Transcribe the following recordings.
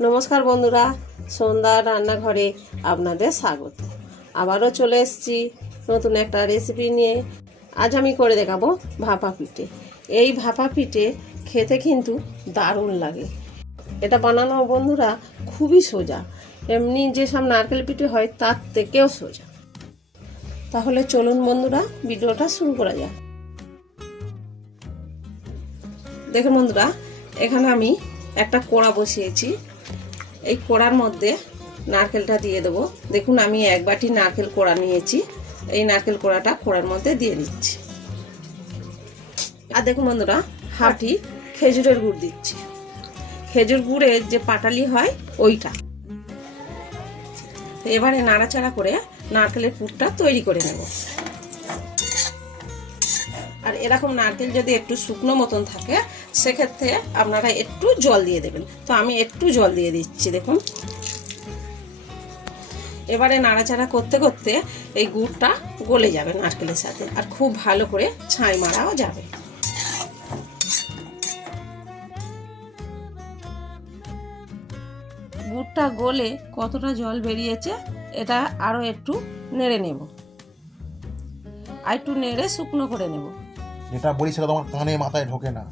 নমস্কার বন্ধুরা, সন্ধ্যা রান্নাঘরে আপনাদের স্বাগত। আবারও চলে এসেছি নতুন একটা রেসিপি নিয়ে। আজ আমি করে দেখাবো ভাপা পিঠে। এই ভাপা পিঠে খেতে কিন্তু দারুণ লাগে। এটা বানানো বন্ধুরা খুবই সোজা। এমনি যেসব নারকেল পিঠে হয়, তার থেকেও সোজা। তাহলে চলুন বন্ধুরা, ভিডিওটা শুরু করা যাক। দেখুন বন্ধুরা, এখানে আমি একটা কোড়া বসিয়েছি। এই কোড়ার মধ্যে নারকেলটা দিয়ে দেবো। দেখুন, আমি এক বাটি নারকেল কোড়া নিয়েছি। এই নারকেল কোড়াটা কোড়ার মধ্যে দিয়ে দিচ্ছি। আর দেখুন বন্ধুরা হাফটি খেজুরের গুড় দিচ্ছি। খেজুর গুড়ের যে পাটালি হয়, ওইটা। এবারে নাড়াচাড়া করে নারকেলের পুরটা তৈরি করে নেব। আর এরকম নারকেল যদি একটু শুকনো মতন থাকে সেক্ষেত্রে আপনারা একটু জল দিয়ে দেবেন। তো আমি একটু জল দিয়ে দিচ্ছি, দেখুন। এবারে নাড়াচাড়া করতে করতে এই গুড়টা গলে যাবে নারকেলের সাথে আর খুব ভালো করে ছাই মারাও যাবে। গুড়টা গলে কতটা জল বেরিয়েছে এটা আরও একটু নেড়ে নেব। আর একটু নেড়ে শুকনো করে নেব। যেটা বলি তোমার কানে মাথায় ঢোকে না।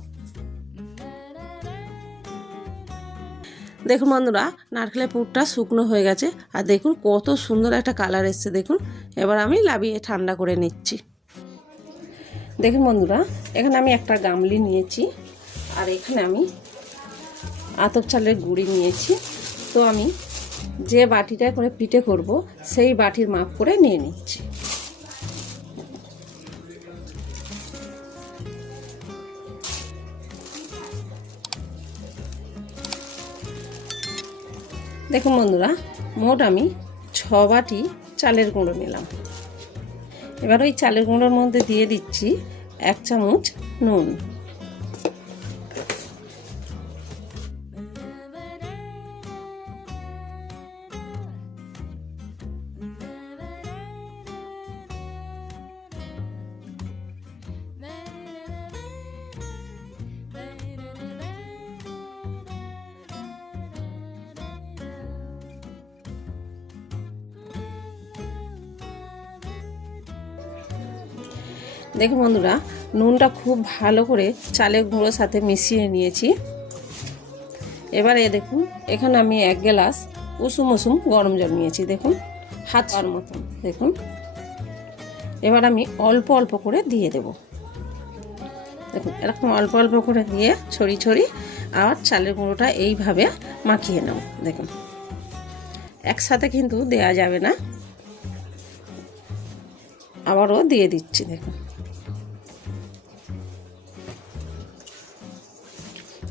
দেখুন বন্ধুরা, নারকেলের পুরটা শুকনো হয়ে গেছে। আর দেখুন কত সুন্দর একটা কালার এসছে, দেখুন। এবার আমি লাবিয়ে ঠান্ডা করে নিচ্ছি। দেখুন বন্ধুরা, এখানে আমি একটা গামলি নিয়েছি। আর এখানে আমি আতপ চালের গুঁড়ি নিয়েছি। তো আমি যে বাটিটা করে পিঠে করব, সেই বাটির মাপ করে নিয়ে নিচ্ছি। দেখুন বন্ধুরা, মোট আমি ছ বাটি চালের গুঁড়ো নিলাম। এবার ওই চালের গুঁড়োর মধ্যে দিয়ে দিচ্ছি এক চামচ নুন। দেখুন বন্ধুরা, নুনটা খুব ভালো করে চালের গুঁড়োর সাথে মিশিয়ে নিয়েছি। এবারে দেখুন, এখানে আমি এক গ্লাস উষুম উষুম গরম জল নিয়েছি, দেখুন, হাত পার মতন, দেখুন। এবার আমি অল্প অল্প করে দিয়ে দেব। দেখুন, এরকম অল্প অল্প করে দিয়ে ছড়ি ছড়ি আর চালের গুঁড়োটা এইভাবে মাখিয়ে নেব, দেখুন। একসাথে কিন্তু দেয়া যাবে না। আবারও দিয়ে দিচ্ছি, দেখুন।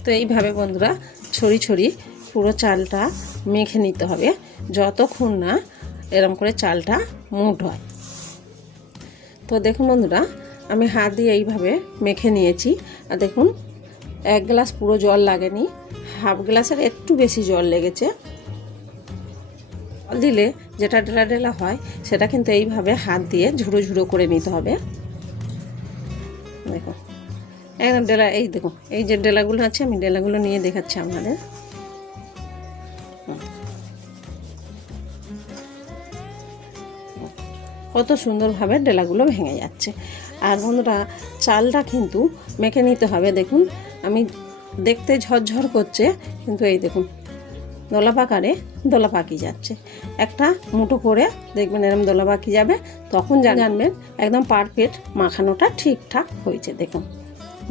তো এইভাবে বন্ধুরা ছড়ি ছড়ি পুরো চালটা মেখে নিতে হবে। যতক্ষণ না এরম করে চালটা মুঠ হয়। তো দেখুন বন্ধুরা, আমি হাত দিয়ে এইভাবে মেখে নিয়েছি। আর দেখুন, এক গ্লাস পুরো জল লাগেনি। হাফ গ্লাসের একটু বেশি জল লেগেছে। জল দিলে যেটা ডেলা ডেলা হয়, সেটা কিন্তু এইভাবে হাত দিয়ে ঝুড়ো ঝুড়ো করে নিতে হবে। দেখুন। একদম ডেলা, এই দেখুন, এই যে ডেলাগুলো আছে, আমি ডেলাগুলো নিয়ে দেখাচ্ছি আপনাদের। কত সুন্দরভাবে ডেলাগুলো ভেঙে যাচ্ছে। আর বন্ধুরা, চালটা কিন্তু মেখে নিতে হবে, দেখুন। আমি দেখতে ঝরঝর করছে, কিন্তু এই দেখুন দোলা পাকারে দোলা পাকি যাচ্ছে। একটা মুঠো করে দেখবেন এরকম দোলা পাকি যাবে, তখন জানবেন, একদম পারফেক্ট মাখানোটা ঠিকঠাক হয়েছে, দেখুন।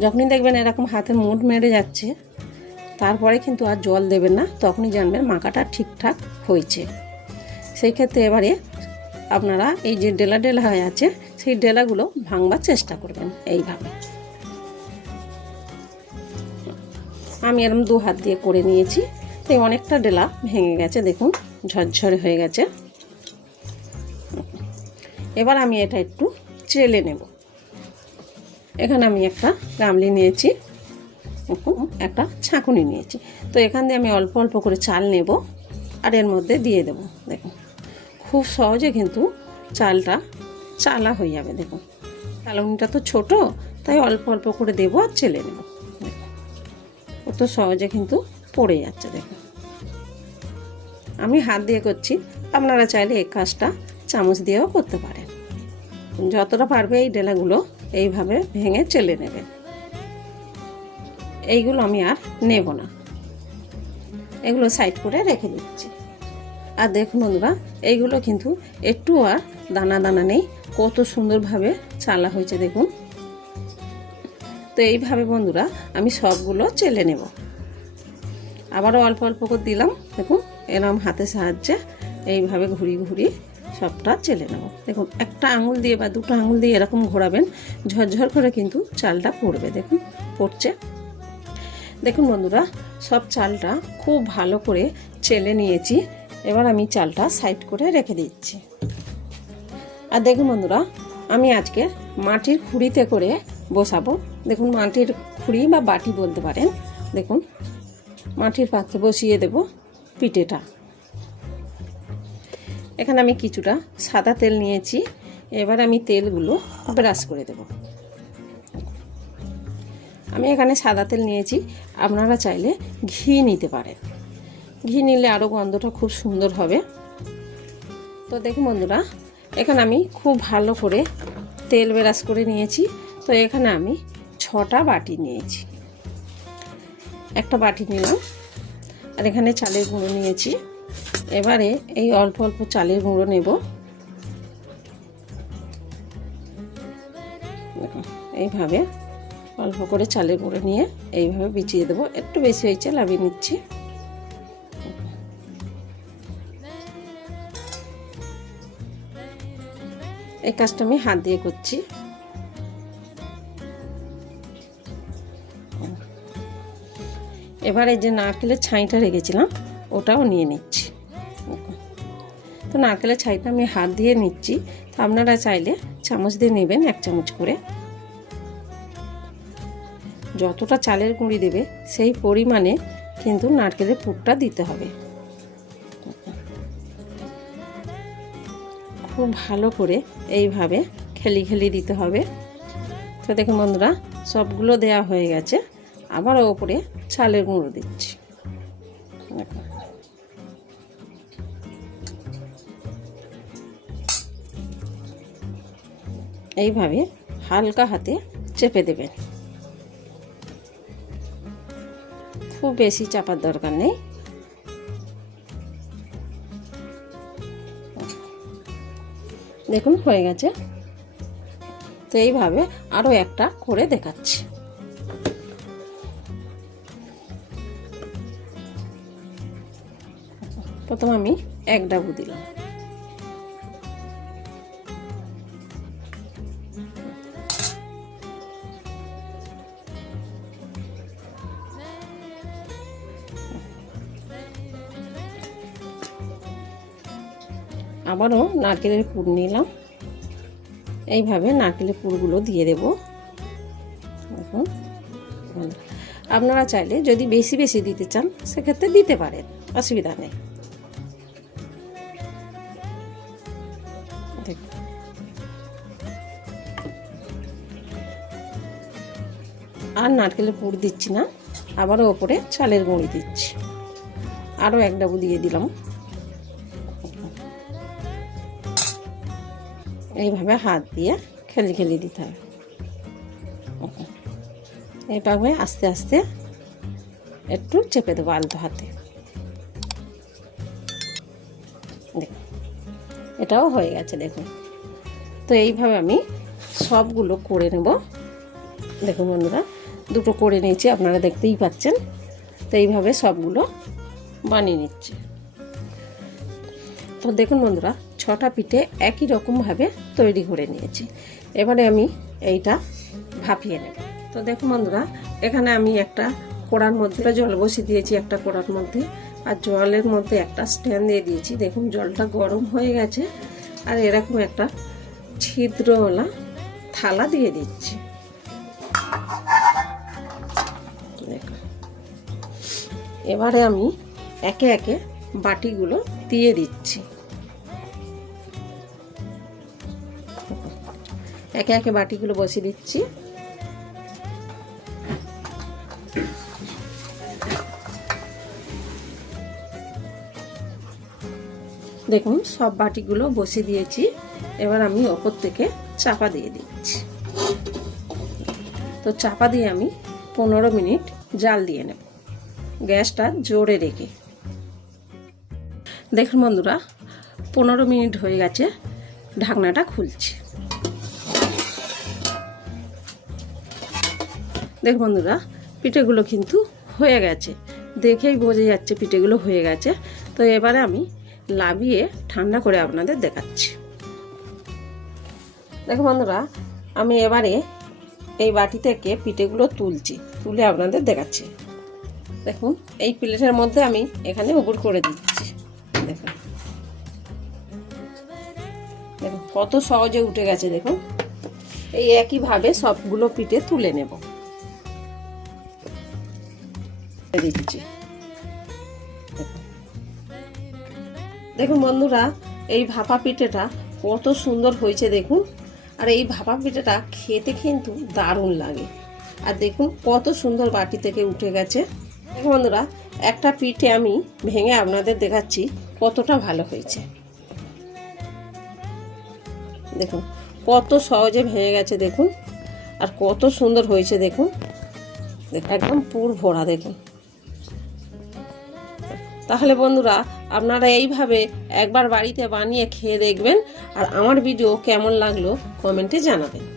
যখনই দেখবেন এরকম হাতে মুঠ মেরে যাচ্ছে, তারপরে কিন্তু আর জল দেবেন না, তখনই জানবেন মাখাটা ঠিকঠাক হয়েছে। সেই ক্ষেত্রে এবারে আপনারা এই যে ডেলা ডেলা হয়ে আছে, সেই ডেলাগুলো ভাঙবার চেষ্টা করবেন এইভাবে। আমি এরকম দু হাত দিয়ে করে নিয়েছি তাই অনেকটা ডেলা ভেঙে গেছে, দেখুন, ঝরঝরে হয়ে গেছে। এবার আমি এটা একটু চেলে নেব। এখানে আমি একটা গামলি নিয়েছি একটা ছাঁকুনি নিয়েছি। তো এখান দিয়ে আমি অল্প অল্প করে চাল নেব আর এর মধ্যে দিয়ে দেব, দেখুন। খুব সহজে কিন্তু চালটা চালা হয়ে যাবে, দেখুন। চালনিটা তো ছোট, তাই অল্প অল্প করে দেবো আর চেলে নেব কত সহজে কিন্তু পড়ে যাচ্ছে, দেখুন। আমি হাত দিয়ে করছি, আপনারা চাইলে এই কাজটা চামচ দিয়েও করতে পারেন। যতটা পারবে এই ডেলাগুলো এইভাবে ভেঙে চেলে নেবে। এইগুলো আমি আর নেব না। এগুলো সাইড করে রেখে দিচ্ছি। আর দেখুন বন্ধুরা, এইগুলো কিন্তু একটু আর দানা দানা নেই। কত সুন্দরভাবে চালা হয়েছে দেখুন। তো এইভাবে বন্ধুরা, আমি সবগুলো চেলে নেব। আবারও অল্প অল্প করে দিলাম। দেখুন, এরম হাতে সাহায্যে এইভাবে ঘুরি ঘুরি সবটা চেলে নেব। দেখুন, একটা আঙুল দিয়ে বা দুটো আঙুল দিয়ে এরকম ঘোরাবেন, ঝরঝর করে কিন্তু চালটা পড়বে। দেখুন, পড়ছে। দেখুন বন্ধুরা, সব চালটা খুব ভালো করে চেলে নিয়েছি। এবার আমি চালটা সাইড করে রেখে দিচ্ছি। আর দেখুন বন্ধুরা, আমি আজকে মাটির খুঁড়িতে করে বসাবো। দেখুন, মাটির খুঁড়ি বা বাটি বলতে পারেন। দেখুন, মাটির পাত্রে বসিয়ে দেব পিঠেটা। এখানে আমি কিছুটা সাদা তেল নিয়েছি। এবার আমি তেলগুলো ব্রাশ করে দেব। আমি এখানে সাদা তেল নিয়েছি। আপনারা চাইলে ঘি নিতে পারেন। ঘি নিলে আরও গন্ধটা খুব সুন্দর হবে। তো দেখুন বন্ধুরা, এখানে আমি খুব ভালো করে তেল ব্রাশ করে নিয়েছি। তো এখানে আমি ছটা বাটি নিয়েছি। একটা বাটি নিলাম। আর এখানে চালের গুঁড়ো নিয়েছি। এবারে এই অল্প অল্প চালের গুঁড়ো নেব। এইভাবে অল্প করে চালের গুঁড়ো নিয়ে এইভাবে বিছিয়ে দেবো। একটু বেশি হয়েছে লাভিয়ে নিচ্ছি। এই কাজটা আমি হাত দিয়ে করছি। এবার যে নারকেলের ছাইটা রেখেছিলাম, ওটাও নিয়ে নিচ্ছি। তো নারকেলের ছাইটা আমি হাত দিয়ে নিচ্ছি। তো আপনারা চাইলে চামচ দিয়ে নেবেন এক চামচ করে। যতটা চালের গুঁড়ি দেবে, সেই পরিমাণে কিন্তু নারকেলের পুরটা দিতে হবে। খুব ভালো করে এইভাবে খেলি খেলি দিতে হবে। তো দেখুন বন্ধুরা, সবগুলো দেয়া হয়ে গেছে। আবার ওপরে চালের গুঁড়ো দিচ্ছি। এইভাবে হালকা হাতে চেপে দেবেন। খুব বেশি চাপার দরকার নেই। দেখুন, হয়ে গেছে। তো এইভাবে আরও একটা করে দেখাচ্ছি। প্রথম আমি এক ডাবু দিলাম। আবারও নারকেলের পুর নিলাম। এইভাবে নারকেলের পুরগুলো দিয়ে দেব। দেখুন আপনারা চাইলে যদি বেশি বেশি দিতে চান, সেক্ষেত্রে দিতে পারেন, অসুবিধা নেই। আর নারকেলের পুর দিচ্ছি না, আবারও ওপরে চালের গুঁড়ি দিচ্ছি। আরও এক ডাবু দিয়ে দিলাম। এইভাবে হাত দিয়ে খেলি খেলি দিতে হবে এইভাবে আস্তে আস্তে একটু চেপে দেবো আলতো হাতে। দেখুন, এটাও হয়ে গেছে, দেখুন। তো এইভাবে আমি সবগুলো করে নেব। দেখুন বন্ধুরা, দুটো করে নিয়েছি, আপনারা দেখতেই পাচ্ছেন। তো এইভাবে সবগুলো বানিয়ে নিচ্ছি। তো দেখুন বন্ধুরা ছটা পিঠে একই রকমভাবে তৈরি করে নিয়েছি। এবারে আমি এইটা ভাপিয়ে নেব। তো দেখুন বন্ধুরা, এখানে আমি একটা কড়ার মধ্যে জল বসিয়ে দিয়েছি একটা কড়ার মধ্যে, আর জলের মধ্যে একটা স্ট্যান্ড দিয়ে দিয়েছি। দেখুন, জলটা গরম হয়ে গেছে, আর এরকম একটা ছিদ্রওয়ালা থালা দিয়ে দিচ্ছি। এবারে আমি একে একে বাটিগুলো দিয়ে দিচ্ছি। একে একে বাটিগুলো বসিয়ে দিচ্ছি। দেখুন, সব বাটিগুলো বসে দিয়েছি। এবার আমি ওপর থেকে চাপা দিয়ে দিচ্ছি। তো চাপা দিয়ে আমি পনেরো মিনিট জাল দিয়ে নেব। গ্যাসটা জোরে রেখে। দেখুন বন্ধুরা, পনেরো মিনিট হয়ে গেছে, ঢাকনাটা খুলছি। দেখ বন্ধুরা, পিঠেগুলো কিন্তু হয়ে গেছে। দেখেই বোঝা যাচ্ছে পিঠেগুলো হয়ে গেছে। তো এবারে আমি লাভিয়ে ঠান্ডা করে আপনাদের দেখাচ্ছি। দেখো বন্ধুরা, আমি এবারে এই বাটি থেকে পিঠেগুলো তুলছি, তুলে আপনাদের দেখাচ্ছি। দেখুন, এই প্লেটের মধ্যে আমি এখানে উপর করে দিচ্ছি। দেখুন। দেখুন, কত সহজে উঠে গেছে, দেখুন। এই একইভাবে সবগুলো পিঠে তুলে নেব। দিচ্ছি। দেখুন। বন্ধুরা, এই ভাপা পিঠেটা কত সুন্দর হয়েছে দেখুন। আর এই ভাপা পিঠেটা খেতে কিন্তু দারুণ লাগে। আর দেখুন কত সুন্দর বাটি থেকে উঠে গেছে। দেখুন বন্ধুরা, একটা পিঠে আমি ভেঙে আপনাদের দেখাচ্ছি কতটা ভালো হয়েছে। দেখুন, কত সহজে ভেঙে গেছে দেখুন। আর কত সুন্দর হয়েছে দেখুন। একদম পুর ভরা দেখুন। তাহলে বন্ধুরা, আপনারা এইভাবে একবার বাড়িতে বানিয়ে খেয়ে দেখবেন আর আমার ভিডিও কেমন লাগল কমেন্টে জানাবেন।